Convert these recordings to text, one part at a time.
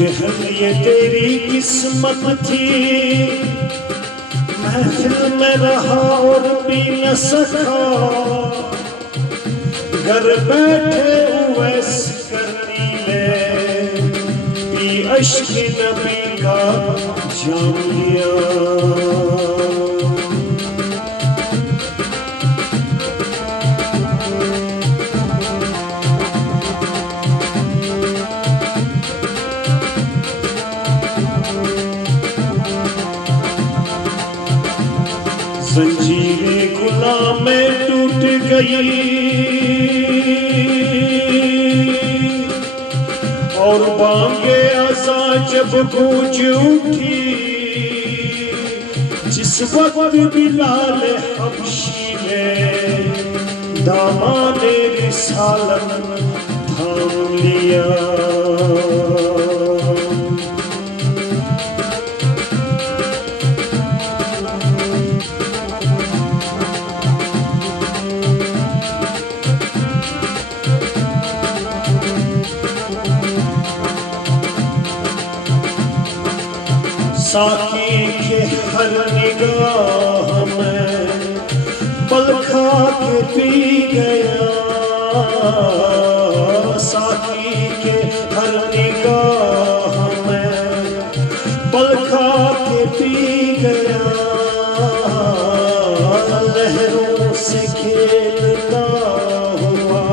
जहन ये तेरी किस्मत थी, महफिल में रहा और पी न सका, घर बैठे उवैस करनी में पी अश्क नबी का जाम लिया। जंजीरें गुलाम में टूट गई और बांगे अज़ा जब गूंज उठी, जिस वक्त बिलाल हबशी ने दामाने रिसालत थाम लिया। साकी के हर निगाह में पल खा के पी गया, साकी के हर निगाह में पल खा के पी गया, लहरों से खेलता हुआ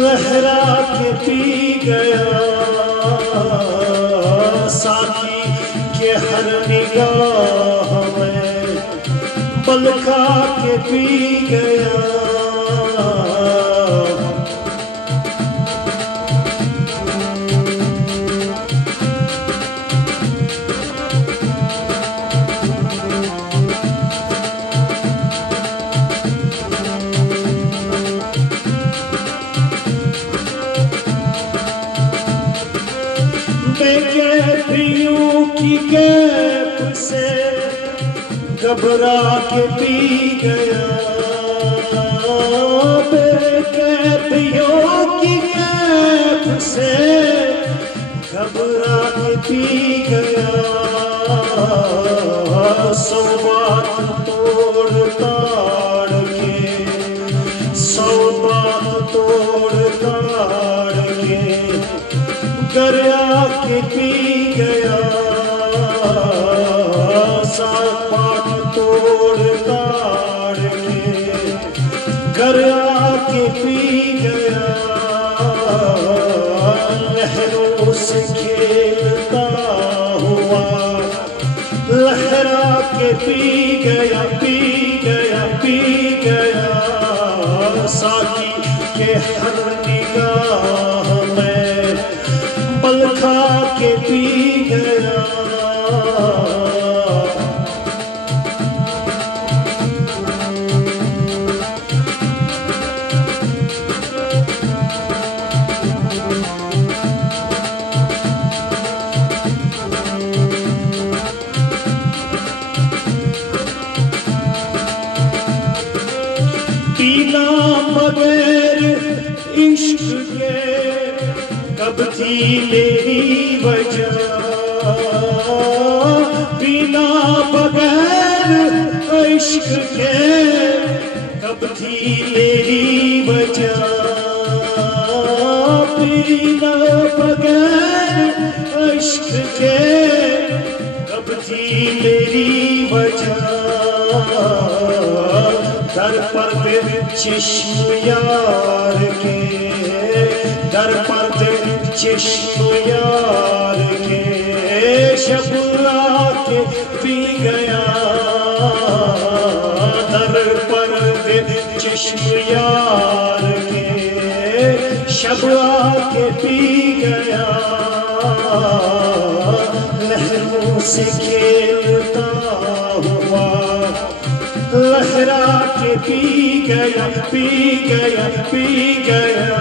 लहरा के पी गया, साकी हर निगाह में पल खा के पी गया। बेकैफियों की कैफ से घबरा के पी गया, बेकैफियों की कैफ से घबरा के पी गया, सौ बात तोड़ ताड़ के, सौ बात तोड़ ताड़ के घर आके पी गया, सात पाठ तोड़ ताड़ के घर आके पी गया, लहरों से खेलता हुआ लहरा के पी गया, पी गया, पी गया, साकी के हर निगाह में पल खा के पी गया। पीना बगैर इश्क के कब थी मेरी वजह, पीना बगैर इश्क के कब थी मेरी वजह, पीना बगैर इश्क के कब थी मेरी वजह, दर पर चश्म यार के, दर पर चश्म यार के शब आके पी गया, दर पर चश्म यार के शब आके पी गया, लहरों से खेलता हुआ लहरा के पी गया, पी गया, पी गया,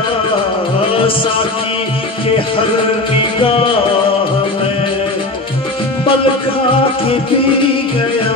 साकी के हर निगाह में पल खा के पी गया।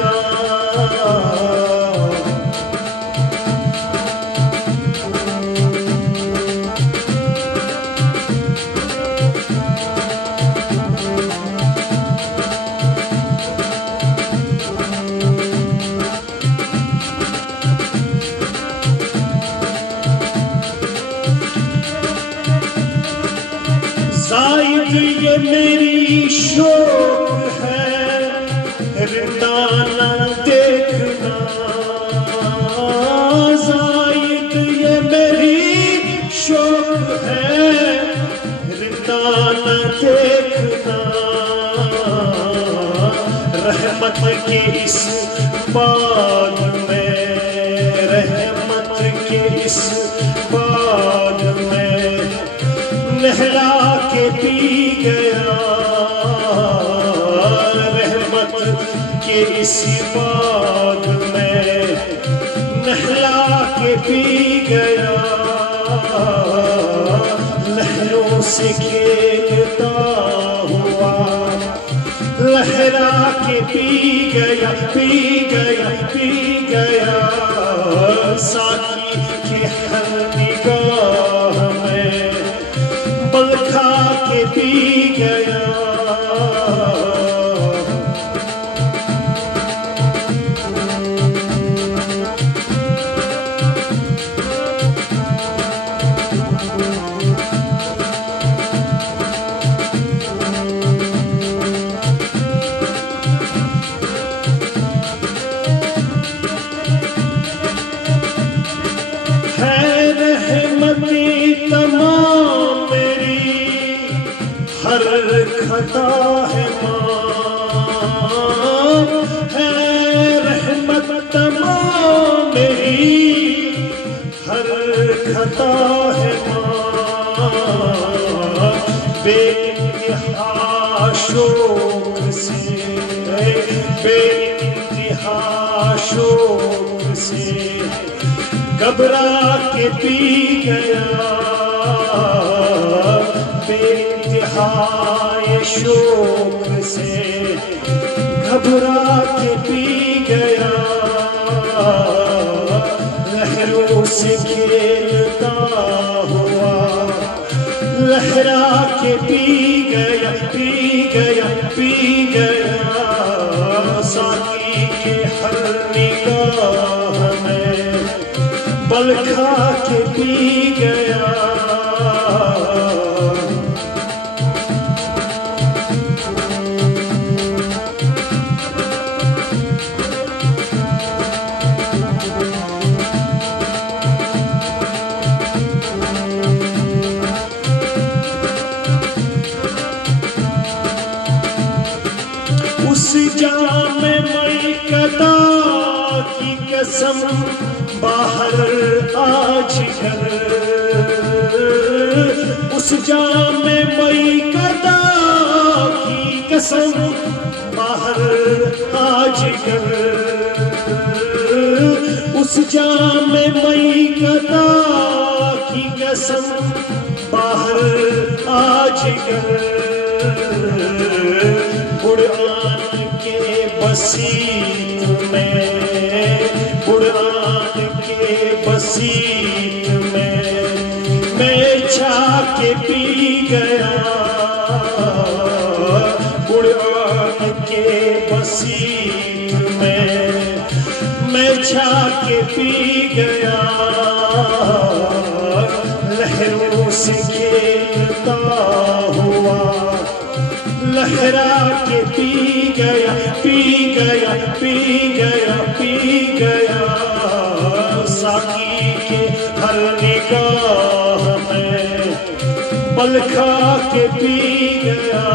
मेरी शौक है रिंदा न देखना जायद, ये मेरी शौक है रिंदा न देखना। रहमत के इस बाग में, रहमत के इस बाग में नहला के पी गया, रहमत के इस बाग में नहला के पी गया। लहरों से खेलता हुआ लहरा के पी गया, पी गया, पी गया। साकी के हर निगाह में बल खा के पी गया। तमाम मेरी हर खता है मां, है रहमत तमाम मेरी हर खता है मां। बेइंतहा शौक से, बेइंतहा शौक से घबरा के पी गया। बेइंतहा शौक से घबरा के पी गया। लहरों से खेलता हुआ लहरा के पी गया, पी गया, पी गया। साकी के हर निगाह में बल खा के पी गया। उस जाम मई कदा की कसम बाहर आज कर, उस जाम मई कदा की कसम बाहर आज कर। उस जाम मई कदा की कसम बाहर आज कर। कुरान के बसीत में, कुरान के बसीत में मैं छा के पी गया। कुरान के बसीत में मैं छा के पी गया। लहरों से खेलता हुआ लहरा के पी गया, पी गया, पी गया, पी गया। साकी के हर निगाह में बल खा के पी गया।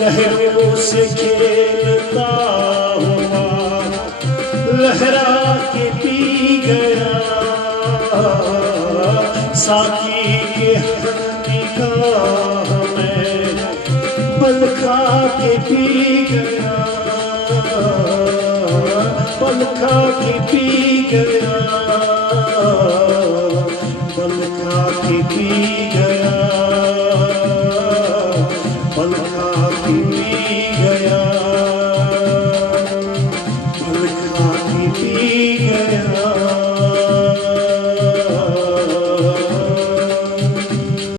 लहरों से खेलता हुआ लहरा के पी गया। साकी के हर निगाह में बल खा के पी गया, बल खा के पी गया, बल खा के पी गया, बल खा के पी गया, बल खा के पी गया।